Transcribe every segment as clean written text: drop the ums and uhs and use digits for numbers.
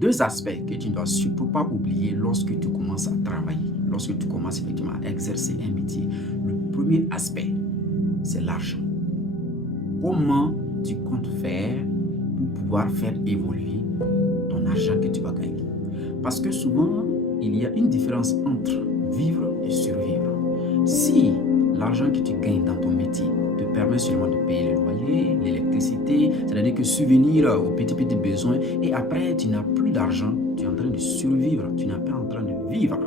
2 aspects que tu ne dois surtout pas oublier lorsque tu commences à travailler, lorsque tu commences effectivement à exercer un métier. Le premier aspect, c'est l'argent. Comment tu comptes faire pour pouvoir faire évoluer ton argent que tu vas gagner? Parce que souvent, il y a une différence entre vivre et survivre. Si l'argent que tu gagnes dans ton métier te permet seulement de payer le loyer, l'électricité, c'est-à-dire que subvenir aux petits besoins, et après tu n'as plus d'argent, tu es en train de survivre, tu n'es pas en train de vivre.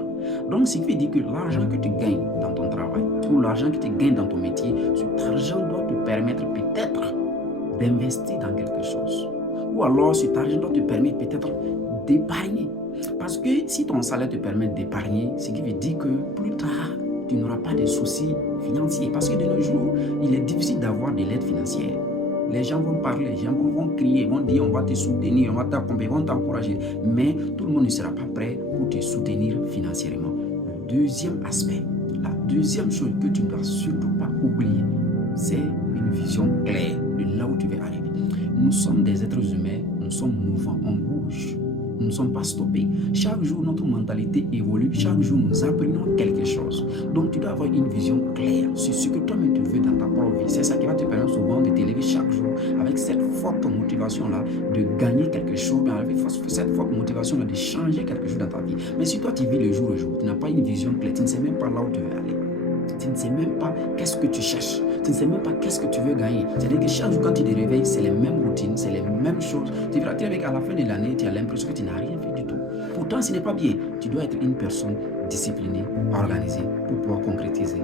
Donc, ce qui veut dire que l'argent que tu gagnes dans ton travail ou l'argent que tu gagnes dans ton métier, cet argent doit te permettre peut-être d'investir dans quelque chose. Ou alors cet argent doit te permettre peut-être d'épargner. Parce que si ton salaire te permet d'épargner, ce qui veut dire que plus tard, tu n'auras pas de soucis financiers. Parce que de nos jours, il est difficile d'avoir de l'aide financière. Les gens vont parler, les gens vont crier, vont dire on va te soutenir, on va t'accompagner, on va t'encourager. Mais tout le monde ne sera pas prêt pour te soutenir financièrement. Le deuxième aspect, la deuxième chose que tu ne dois surtout pas oublier, c'est une vision claire de là où tu veux arriver. Nous sommes des êtres humains, nous sommes mouvants, on bouge. Nous ne sommes pas stoppés. Chaque jour, notre mentalité évolue. Chaque jour, nous apprenons quelque chose. Donc, tu dois avoir une vision claire sur ce que toi-même tu veux dans ta propre vie. C'est ça qui va te permettre souvent de t'élever chaque jour avec cette forte motivation-là de gagner quelque chose, mais avec cette forte motivation-là de changer quelque chose dans ta vie. Mais si toi, tu vis le jour au jour, tu n'as pas une vision claire, tu ne sais même pas là où tu veux aller. Tu ne sais même pas qu'est-ce que tu cherches. Tu ne sais même pas qu'est-ce que tu veux gagner. C'est-à-dire que chaque jour, quand tu te réveilles, c'est les mêmes routines, c'est les mêmes choses. Tu verras qu'à la fin de l'année, tu as l'impression que tu n'as rien fait du tout. Pourtant, ce n'est pas bien. Tu dois être une personne disciplinée, organisée pour pouvoir concrétiser